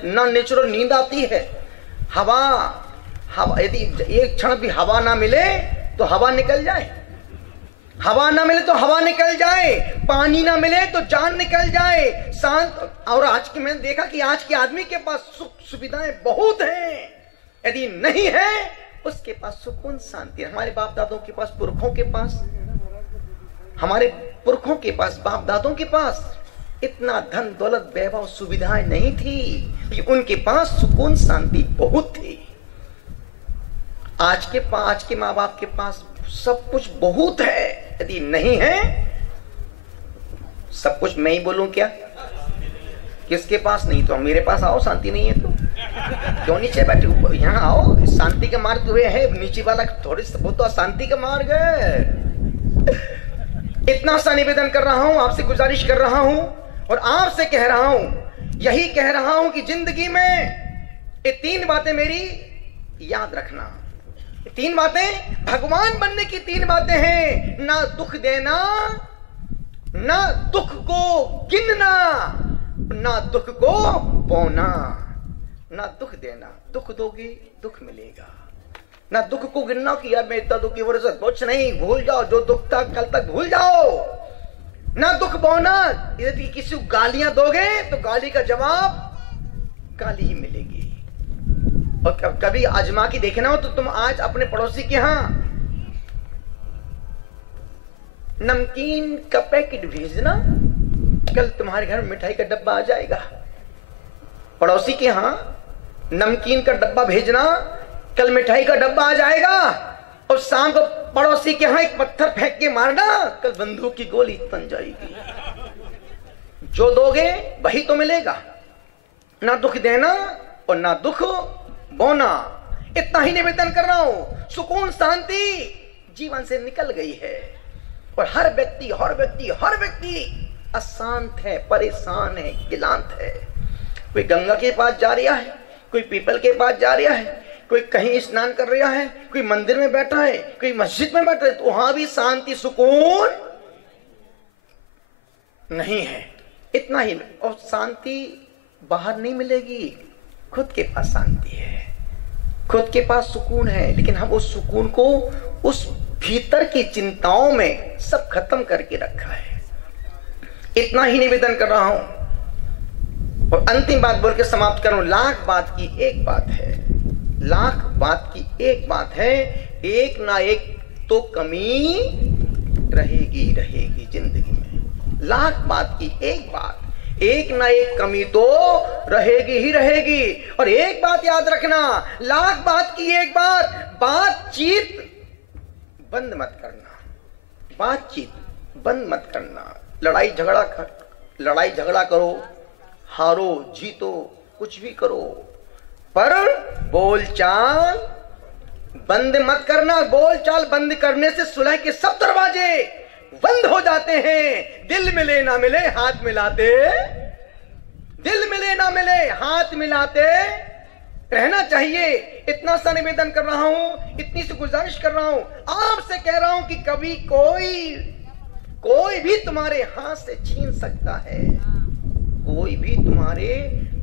नॉन नेचुरल नींद आती है। हवा यदि एक क्षण भी हवा ना मिले तो हवा निकल जाए, हवा ना मिले तो हवा निकल जाए, पानी ना मिले तो जान निकल जाए। शांत, और आज के मैंने देखा कि आज के आदमी के पास सुख सुविधाएं बहुत हैं, यदि नहीं है उसके पास सुकून शांति। हमारे बाप दादों के पास, पुरखों के पास, हमारे पुरखों के पास, बाप दादों के पास इतना धन दौलत वैभव सुविधाएं नहीं थी, लेकिन उनके पास सुकून शांति बहुत थी। आज के माँ बाप के पास सब कुछ बहुत है, यदि नहीं है सब कुछ मैं ही बोलूं क्या? किसके पास नहीं? तो मेरे पास आओ, शांति नहीं है तो क्यों नीचे बैठे? ऊपर यहाँ आओ, शांति का मार्ग हुए है, नीचे वाला थोड़ी बहुत तो अशांति का मार्ग है। इतना सा निवेदन कर रहा हूं, आपसे गुजारिश कर रहा हूं और आपसे कह रहा हूं, यही कह रहा हूं कि जिंदगी में ये 3 बातें मेरी याद रखना। 3 बातें भगवान बनने की 3 बातें हैं। ना दुख देना, ना दुख को गिनना, ना दुख को बोना। ना दुख देना, दुख दोगे दुख मिलेगा। ना दुख को गिनना कि यार मैं इतना दुखी हो रहा, कुछ नहीं, भूल जाओ, जो दुख था कल तक भूल जाओ। ना दुख बोना, यदि किसी को गालियां दोगे तो गाली का जवाब गाली ही मिलेगी। और कभी आजमा के देखना हो तो तुम आज अपने पड़ोसी के यहां नमकीन का पैकेट भेजना, कल तुम्हारे घर में मिठाई का डब्बा आ जाएगा। पड़ोसी के यहां नमकीन का डब्बा भेजना, कल मिठाई का डब्बा आ जाएगा। और शाम को पड़ोसी के यहां एक पत्थर फेंक के मारना, कल बंदूक की गोली बन जाएगी। जो दोगे वही तो मिलेगा। ना दुख देना और ना दुख बोना। इतना ही निवेदन कर रहा हूं। सुकून शांति जीवन से निकल गई है और हर व्यक्ति अशांत है, परेशान है, गिलांत है। कोई गंगा के पास जा रहा है, कोई पीपल के पास जा रहा है, कोई कहीं स्नान कर रहा है, कोई मंदिर में बैठा है, कोई मस्जिद में बैठा है, तो वहां भी शांति सुकून नहीं है। इतना ही। और शांति बाहर नहीं मिलेगी, खुद के पास शांति है, खुद के पास सुकून है। लेकिन हम उस सुकून को, उस भीतर की चिंताओं में सब खत्म करके रखा है। इतना ही निवेदन कर रहा हूं और अंतिम बात बोल के समाप्त करूं। लाख बात की एक बात है, लाख बात की एक बात है, एक ना एक तो कमी रहेगी रहेगी जिंदगी में। लाख बात की एक बात, एक ना एक कमी तो रहेगी ही रहेगी। और एक बात याद रखना, लाख बात की एक बात, बातचीत बंद मत करना, बातचीत बंद मत करना। लड़ाई झगड़ा करो, हारो जीतो कुछ भी करो, पर बोलचाल बंद मत करना। बोलचाल बंद करने से सुलह के सब दरवाजे बंद हो जाते हैं। दिल मिले ना मिले हाथ मिलाते, दिल मिले ना मिले हाथ मिलाते रहना चाहिए। इतना सा निवेदन कर रहा हूं, इतनी सी गुजारिश कर रहा हूं, आपसे कह रहा हूं कि कभी कोई भी तुम्हारे हाथ से छीन सकता है, कोई भी तुम्हारे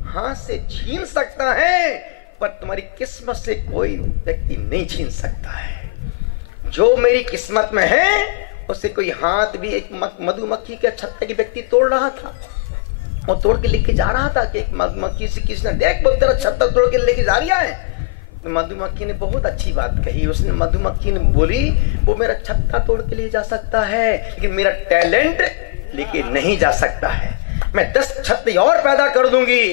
हाथ से छीन सकता है, पर तुम्हारी किस्मत से कोई व्यक्ति नहीं छीन सकता है। जो मेरी किस्मत में है उससे कोई हाथ भी, एक मधुमक्खी के छत्ते की व्यक्ति तोड़ रहा था, वो तोड़ के लेके जा रहा था कि एक मधुमक्खी से किसी ने देख बहुत तेरा छत्ता तोड़ के लेके जा रहा है। तो मधुमक्खी ने बहुत अच्छी बात कही, उसने मधुमक्खी ने बोली वो मेरा छत्ता तोड़ के ले जा सकता है लेकिन मेरा टैलेंट लेके नहीं जा सकता है। मैं 10 छत्ते और पैदा कर दूंगी,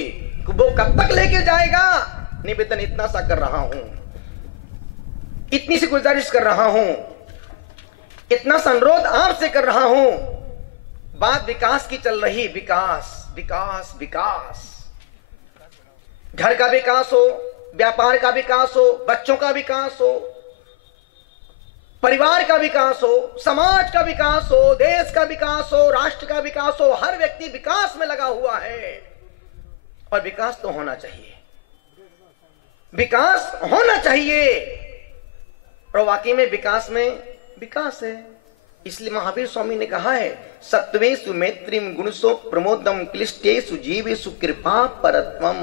वो कब तक लेके जाएगा। निवेदन इतना सा कर रहा हूं, इतनी सी गुजारिश कर रहा हूं, इतना सा अनुरोध आपसे कर रहा हूं। बात विकास की चल रही, विकास विकास विकास, घर का विकास हो, व्यापार का विकास हो, बच्चों का विकास हो, परिवार का विकास हो, समाज का विकास हो, देश का विकास हो, राष्ट्र का विकास हो। हर व्यक्ति विकास में लगा हुआ है और विकास तो होना चाहिए, विकास होना चाहिए। और वाकई में विकास में विकास है। इसलिए महावीर स्वामी ने कहा है, सत्वेषु मैत्रीम गुणसो प्रमोदम क्लिष्टेषु जीवेषु कृपा परत्वम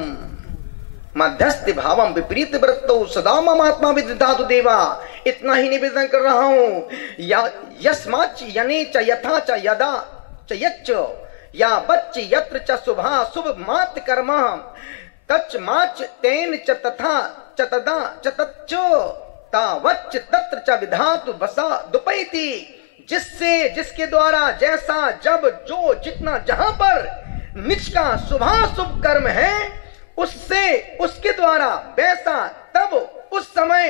मध्यस्थ भावम विपरीत वृत्तौ सदा ममात्मा विदधातु देवा। इतना ही निवेदन कर रहा हूं। यस्माच्च यने च यथा च यदा च यच्च या बच्च यत्र च शुभा शुभ मात कर्म तच्च माच तेन च तथा च तदा च तच्च तावच्च तत्र च विधातु बसा दुपैति। जिससे, जिसके द्वारा, जैसा, जब, जो, जितना, जहां पर निज का शुभाशुभ कर्म है, उससे, उसके द्वारा, वैसा, तब, उस समय,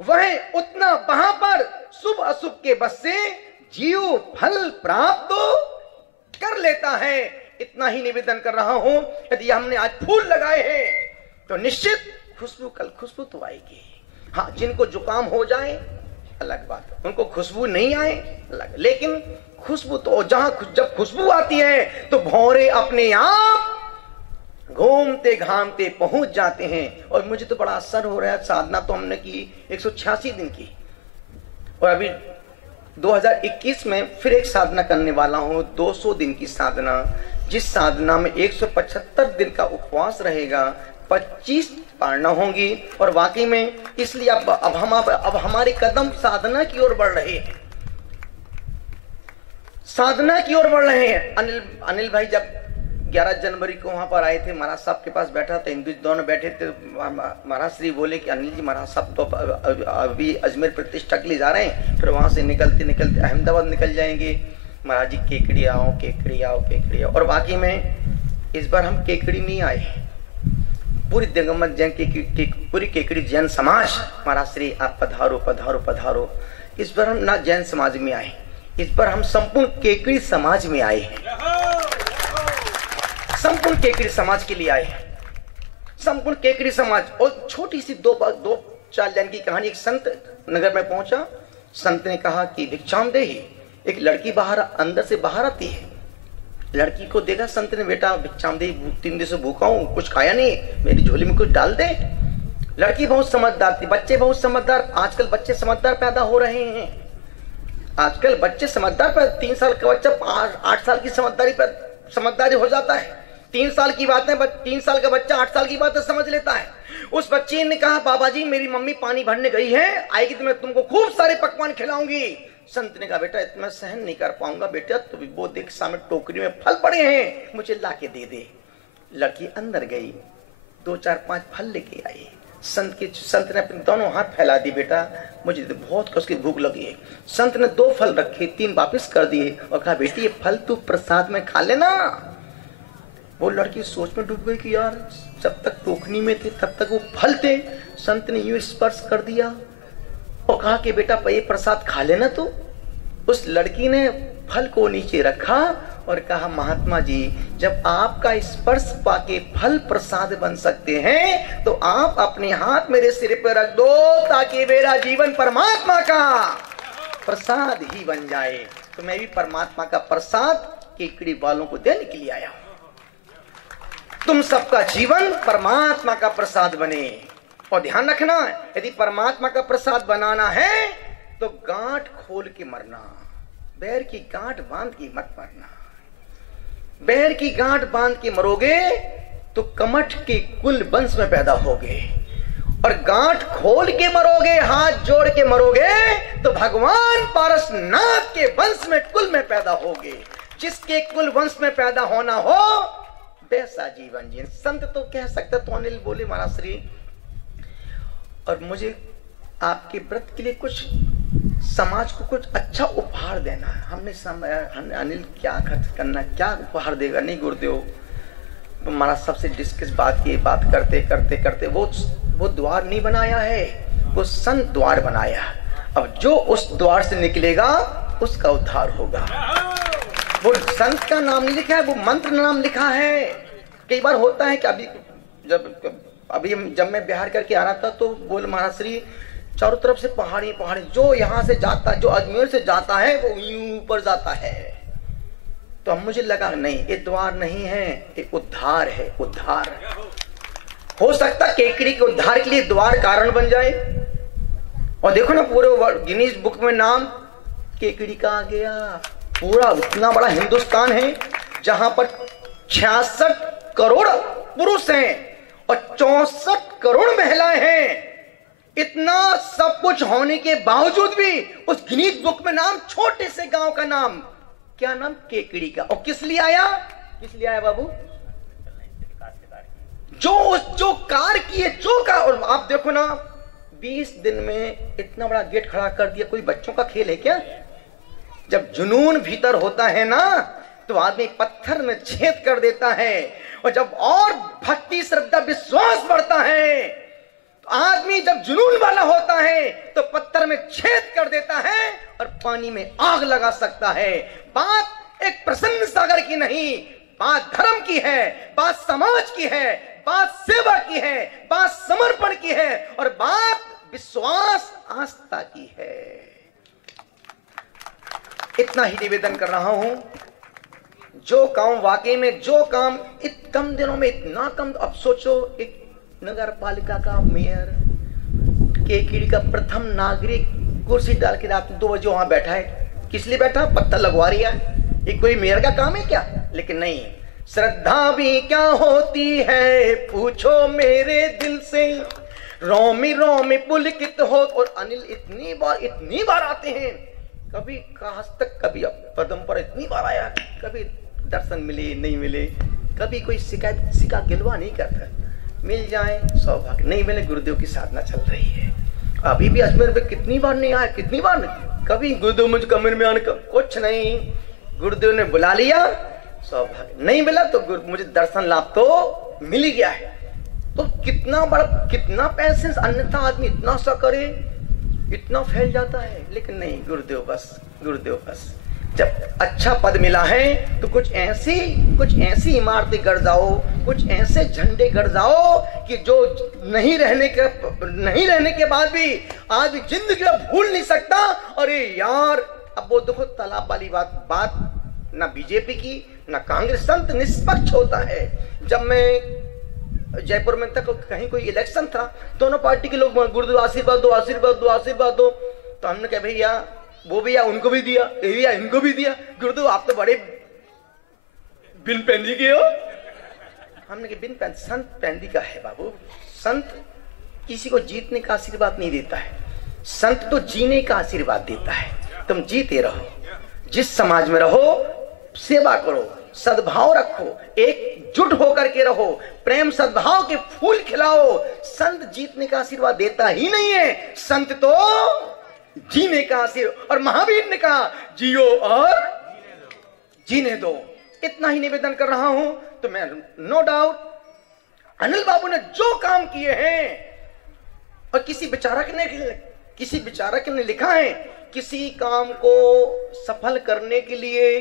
वह उतना, वहां पर शुभ अशुभ के बस से जीव फल प्राप्त कर लेता है। इतना ही निवेदन कर रहा हूं। यदि हमने आज फूल लगाए हैं तो निश्चित खुशबू, कल खुशबू तो आएगी। हाँ, जिनको जुकाम हो जाए अलग बात, उनको खुशबू नहीं आए अलग, लेकिन खुशबू तो, जब खुशबू आती है तो भौरे अपने आप घूमते घामते पहुंच जाते हैं। और मुझे तो बड़ा असर हो रहा है। साधना तो हमने की 186 दिन की, और अभी 2021 में फिर एक साधना करने वाला हूं, 200 दिन की साधना, जिस साधना में 175 दिन का उपवास रहेगा, 25 पारणा होंगी। और वाकई में इसलिए अब हमारे कदम साधना की ओर बढ़ रहे हैं, साधना की ओर बढ़ रहे हैं। अनिल भाई जब 11 जनवरी को वहां पर आए थे, महाराज साहब के पास बैठा था, हिंदू दोनों बैठे थे। महाराज श्री बोले कि अनिल जी, महाराज साहब तो अभी अजमेर प्रतिष्ठा के लिए जा रहे हैं, फिर वहां से निकलते निकलते अहमदाबाद निकल जाएंगे। महाराज जी केकड़ी आओ, केकड़ी आओ, केकड़ी आओ। और बाकी में इस बार हम केकड़ी नहीं आए, पूरी दिगंबर जैन की पूरी केकड़ी जैन समाज, महाराज श्री आप पधारो पधारो पधारो। इस बार हम ना जैन समाज में आए, इस बार हम संपूर्ण केकड़ी समाज में आए हैं, संपूर्ण केकड़ी समाज के लिए आए हैं, संपूर्ण केकड़ी समाज। और छोटी सी दो चार लाइन की कहानी। एक संत नगर में पहुंचा, संत ने कहा कि भिक्षाम देहि। एक लड़की बाहर, अंदर से बाहर आती है, लड़की को देखा संत ने, बेटा भिक्षाम दे, 3 दिन से भूखा हूं, कुछ खाया नहीं, मेरी झोली में कुछ डाल दे। लड़की बहुत समझदार थी, बच्चे बहुत समझदार। आजकल बच्चे समझदार पैदा हो रहे हैं, आजकल बच्चे समझदार पैदा, 3 साल का बच्चा 8 साल की समझदारी हो जाता है। 3 साल की बात है, 3 साल का बच्चा 8 साल की बातें समझ लेता है। उस बच्ची ने कहा बाबा जी मेरी मम्मी पानी भरने गई है, आएगी तो मैं तुमको खूब सारे पकवान खिलाऊंगी। संत ने कहा बेटा इतना सहन नहीं कर पाऊंगा बेटा, तो वो देख सामने टोकरी में फल पड़े हैं, मुझे लाके दे दे। लड़की अंदर गई, 2-4-5 फल लेके आई। संत ने अपने दोनों हाथ फैला दिए, बेटा मुझे तो बहुत कसके भूख लगी है। संत ने 2 फल रखे, 3 वापिस कर दिए और कहा बेटी ये फल तू प्रसाद में खा लेना। वो लड़की सोच में डूब गई कि यार जब तक टोकनी में थे तब तक वो फल थे। संत ने यूं स्पर्श कर दिया और कहा कि बेटा ये प्रसाद खा लेना तू। उस लड़की ने फल को नीचे रखा और कहा महात्मा जी जब आपका स्पर्श पाके फल प्रसाद बन सकते हैं तो आप अपने हाथ मेरे सिर पर रख दो ताकि मेरा जीवन परमात्मा का प्रसाद ही बन जाए। तो मैं भी परमात्मा का प्रसाद केकड़ी वालों को देने के लिए आया हूं। तुम सबका जीवन परमात्मा का प्रसाद बने। और ध्यान रखना यदि परमात्मा का प्रसाद बनाना है तो गांठ खोल के मरना, बैर की गांठ बांध के मत मरना। बैर की गांठ बांध के मरोगे तो कमठ के कुल वंश में पैदा होगे, और गांठ खोल के मरोगे, हाथ जोड़ के मरोगे तो भगवान पारसनाथ के वंश में कुल में पैदा होगे। जिसके कुल वंश में पैदा होना हो वैसा जीवन जी। संत तो कह सकता तो अनिल बोले महाराज श्री और मुझे आपके व्रत के लिए कुछ समाज को कुछ अच्छा उपहार देना है। हमने अनिल क्या खर्च करना, क्या उपहार देगा। नहीं गुरुदेव महाराज सबसे डिस्कस बात करते करते करते वो द्वार नहीं बनाया है, वो संत द्वार बनाया। अब जो उस द्वार से निकलेगा उसका उद्धार होगा। वो संत का नाम नहीं लिखा है, वो मंत्र नाम लिखा है। कई बार होता है कि अभी जब मैं बिहार करके आ रहा था तो बोल महाराज श्री चारों तरफ से पहाड़ी पहाड़ी, जो यहाँ से जाता जो अजमेर से जाता है वो यूं ऊपर जाता है। तो अब मुझे लगा नहीं ये द्वार नहीं है, ये उद्धार है। उद्धार हो सकता केकड़ी के उद्धार के लिए द्वार कारण बन जाए। और देखो ना पूरे गिनीज बुक में नाम केकड़ी का आ गया। पूरा इतना बड़ा हिंदुस्तान है जहां पर 66 करोड़ पुरुष हैं और 64 करोड़ महिलाएं हैं। इतना सब कुछ होने के बावजूद भी उस गिनीज बुक में नाम छोटे से गांव का नाम, क्या नाम, केकड़ी का। और किस लिए आया बाबू, जो कार की है, जो कार। और आप देखो ना 20 दिन में इतना बड़ा गेट खड़ा कर दिया। कोई बच्चों का खेल है क्या। जब जुनून भीतर होता है ना तो आदमी पत्थर में छेद कर देता है, और जब और भक्ति श्रद्धा विश्वास बढ़ता है तो आदमी जब जुनून वाला होता है तो पत्थर में छेद कर देता है और पानी में आग लगा सकता है। बात एक प्रसन्न सागर की नहीं, बात धर्म की है, बात समाज की है, बात सेवा की है, बात समर्पण की है, और बात विश्वास आस्था की है। इतना ही निवेदन कर रहा हूं। जो काम वाकई में, जो काम कम दिनों में इतना कम। अब सोचो एक नगर पालिका का मेयर, केकड़ी का प्रथम नागरिक कुर्सी डाल के रात 2 बजे वहां बैठा है। किस लिए बैठा, पत्थर लगवा रही है। ये कोई मेयर का काम है क्या। लेकिन नहीं, श्रद्धा भी क्या होती है पूछो मेरे दिल से, रोमी रोमी पुलकित हो। और अनिल इतनी बार आते हैं, कभी काश तक कभी पदम पर इतनी बार आया, कभी दर्शन मिले नहीं मिले, कभी कोई शिकायत किसी का गिलवा नहीं करता। मिल जाए सौभाग्य, नहीं मिले गुरुदेव की साधना चल रही है। अभी भी अजमेर में कितनी बार नहीं आया, कितनी बार नहीं। कभी गुरुदेव मुझे कमरे में आने का कुछ नहीं, गुरुदेव ने बुला लिया, सौभाग्य। नहीं मिला तो मुझे दर्शन लाभ तो मिल ही गया है। तो कितना बड़ा, कितना पैसे, अन्यथा आदमी इतना सा करे, इतना फैल जाता है। लेकिन नहीं, गुरुदेव बस। जब अच्छा पद मिला है तो कुछ ऐसी इमारतें गढ़ जाओ, कुछ ऐसे झंडे गढ़ जाओ कि जो नहीं रहने के बाद भी आदमी जिंदगी में भूल नहीं सकता। अरे यार, अब वो देखो तालाब वाली बात ना बीजेपी की ना कांग्रेस, संत निष्पक्ष होता है। जब मैं जयपुर में तक कहीं कोई इलेक्शन था, दोनों पार्टी के लोग गुरुदेव आशीर्वाद दो, तो हमने कहा भैया वो भी, या उनको भी दिया, या इनको भी दिया। गुरुदेव आप तो बड़े बिन पैंदी के हो। हमने कहा बिन पैंदी, संत पैंदी का है बाबू। संत किसी को जीतने का आशीर्वाद नहीं देता है, संत तो जीने का आशीर्वाद देता है। तुम जीते रहो, जिस समाज में रहो सेवा करो, सद्भाव रखो, एकजुट होकर के रहो, प्रेम सद्भाव के फूल खिलाओ। संत जीतने का आशीर्वाद देता ही नहीं है, संत तो जीने का आशीर्वाद। और महावीर ने कहा जियो और जीने दो। इतना ही निवेदन कर रहा हूं। तो मैं नो डाउट अनिल बाबू ने जो काम किए हैं, और किसी विचारक ने लिखा है, किसी काम को सफल करने के लिए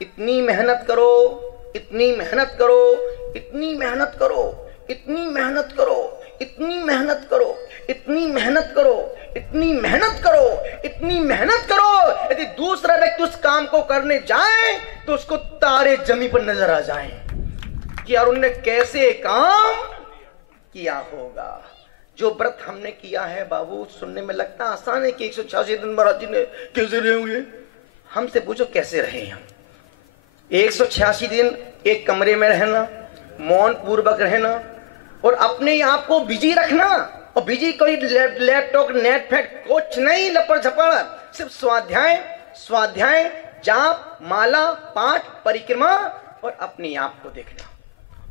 इतनी मेहनत करो, इतनी मेहनत करो, इतनी मेहनत करो, इतनी मेहनत करो, इतनी मेहनत करो, इतनी मेहनत करो, इतनी मेहनत करो, इतनी मेहनत करो। यदि दूसरा व्यक्ति उस काम को करने जाए तो उसको तारे जमीन पर नजर आ जाएं कि यार उन्होंने कैसे काम किया होगा। जो व्रत हमने किया है बाबू, सुनने में लगता आसान है कि 186 दिन महाराज जी ने कैसे रहे होंगे। हमसे पूछो कैसे रहे हम। 186 दिन एक कमरे में रहना, मौन पूर्वक रहना, और अपने आप को बिजी रखना। और बिजी कोई लैपटॉप नेट फेट कुछ नहीं, लपड़ झपड़, सिर्फ स्वाध्याय, जाप, माला, पाठ, परिक्रमा और अपने आप को देखना।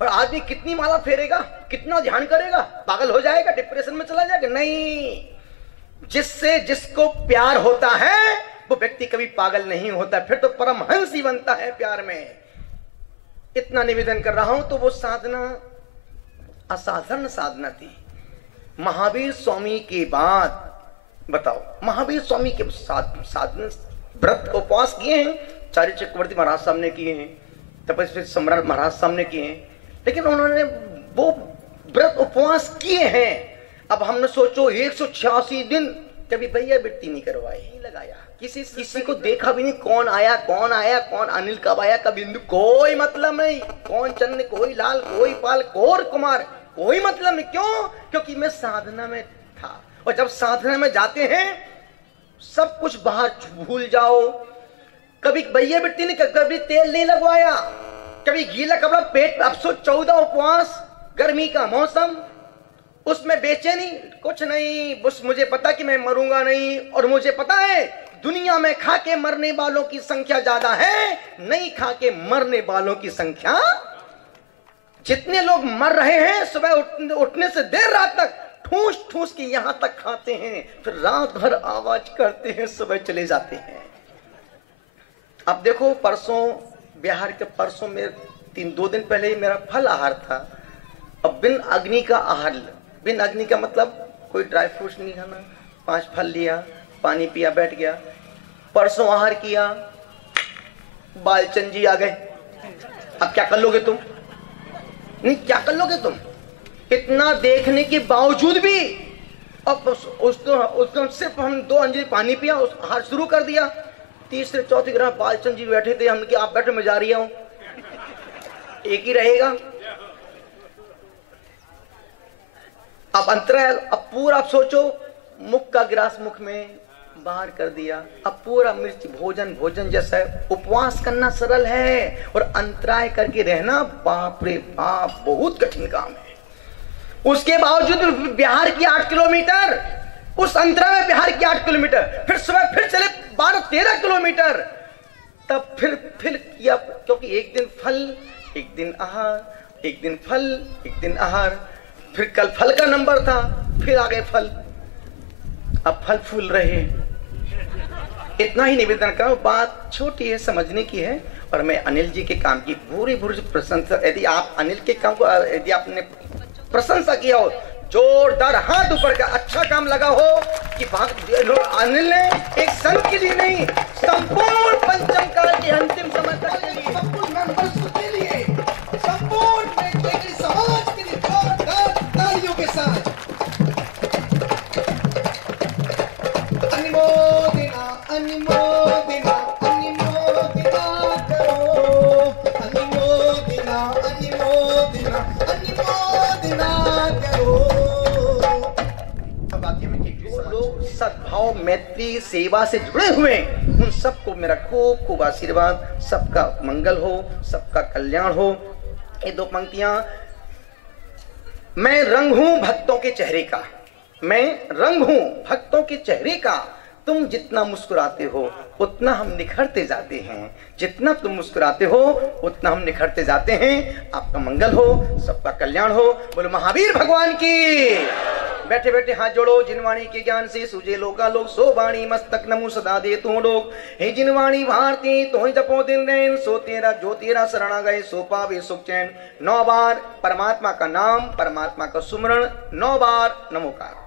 और आदमी कितनी माला फेरेगा, कितना ध्यान करेगा, पागल हो जाएगा, डिप्रेशन में चला जाएगा? नहीं, जिसको प्यार होता है वो व्यक्ति कभी पागल नहीं होता, फिर तो परमहंस ही बनता है प्यार में। इतना निवेदन कर रहा हूं। तो वो साधना असाधारण साधना थी। महावीर स्वामी के बाद बताओ, महावीर स्वामी के साधना व्रत उपवास किए हैं, चार्य चक्रवर्ती महाराज साहब ने किए हैं, तपस्वी सम्राट महाराज साहब ने किए हैं, लेकिन उन्होंने वो व्रत उपवास किए हैं। अब हमने सोचो 186 दिन कभी भैया बिट्टी नहीं करवाई, नहीं लगाया, किसी को देखा भी नहीं, कौन आया, कौन अनिल कब आया, कब बिंदु, कोई मतलब नहीं, कौन चंद, कोई लाल, कोई पाल, कौन कुमार, कोई मतलब नहीं। क्यों? क्योंकि मैं साधना में था। और जब साधना में जाते हैं सब कुछ बाहर भूल जाओ। कभी भैया बिट्टी ने कभी तेल नहीं लगवाया, कभी गीला कपड़ा पेट, अब सो 14 उपवास, गर्मी का मौसम, उसमें बेचैनी कुछ नहीं। बस मुझे पता कि मैं मरूंगा नहीं, और मुझे पता है दुनिया में खा के मरने वालों की संख्या ज्यादा है, नहीं खा के मरने वालों की संख्या। जितने लोग मर रहे हैं सुबह उठने से देर रात तक ठूस ठूस के यहां तक खाते हैं, फिर रात भर आवाज करते हैं, सुबह चले जाते हैं। अब देखो परसों बिहार के परसों में 2 दिन पहले ही मेरा फल आहार था। अब बिन अग्नि का आहार, बिन अग्नि का मतलब कोई ड्राई फ्रूट्स नहीं खाना, 5 फल लिया, पानी पिया, बैठ गया। परसों आहार किया, बालचंद जी आ गए। अब क्या कर लोगे तुम? नहीं, क्या कर लोगे तुम? इतना देखने के बावजूद भी अब उसको सिर्फ हम 2 अंजलि पानी पिया, उस आहार शुरू कर दिया। 3रे 4थे ग्रह बालचंद जी बैठे थे, हमने कहा आप बैठो, मैं जा रही हूं, एक ही रहेगा। अब अंतराल, अब पूरा आप सोचो, मुख का गिलास मुख में बाहर कर दिया, अब पूरा मिर्च भोजन जैसा है। उपवास करना सरल है, और अंतराय करके रहना बाप रे बाप बहुत कठिन काम है। उसके बावजूद बिहार की 8 किलोमीटर, उस अंतराय में बिहार की 8 किलोमीटर, फिर सुबह फिर चले 12-13 किलोमीटर, तब फिर किया, क्योंकि एक दिन फल, एक दिन आहार, एक दिन फल, एक दिन आहार, फिर कल फल का नंबर था, फिर आ गए फल, अब फल फूल रहे। इतना ही निवेदन करो, बात छोटी है, समझने की है। और मैं अनिल जी के काम की पूरी प्रशंसा, यदि आप अनिल के काम को, यदि आपने प्रशंसा किया हो, जोरदार हाथ ऊपर का, अच्छा काम लगा हो कि अनिल ने एक संघ के लिए नहीं, संपूर्ण पंचम काल के अंतिम समय तक के लिए, संपूर्ण मेंबर्स के लिए, संपूर्ण समाज के लिए जोरदार तालियों के साथ अनुमोदना अनुमोदना अनुमोदना करो, अनुमोदना अनुमोदना अनुमोदना करो। लोग सद्भाव, मैत्री, सेवा से जुड़े हुए, उन सबको मेरा खूब खूब आशीर्वाद, सबका मंगल हो, सबका कल्याण हो। ये 2 पंक्तियां, मैं रंग हूं भक्तों के चेहरे का, मैं रंग हूं भक्तों के चेहरे का। तुम जितना मुस्कुराते हो उतना हम निखरते जाते हैं, जितना तुम मुस्कुराते हो उतना हम निखरते जाते हैं। आपका मंगल हो, सबका कल्याण हो। बोलो महावीर भगवान की। बैठे बैठे हाथ जोड़ो। जिनवाणी के ज्ञान से सूझे लोका लोग, सो वाणी मस्तक नमु सदा दे तू लोग। हे जिनवाणी भारती तो जपो दिल नैन, सो तेरा जो तेरा शरणा गए सो पावे सुख चैन। 9 बार परमात्मा का नाम, परमात्मा का सुमरण, 9 बार नमोकार।